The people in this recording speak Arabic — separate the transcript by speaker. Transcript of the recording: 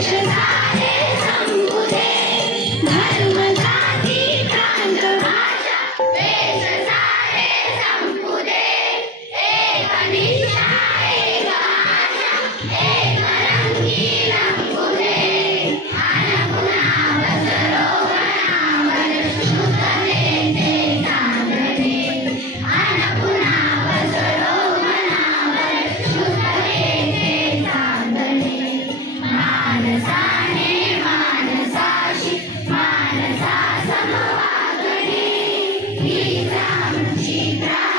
Speaker 1: Asia's high. शीघ्रं शीघ्रम्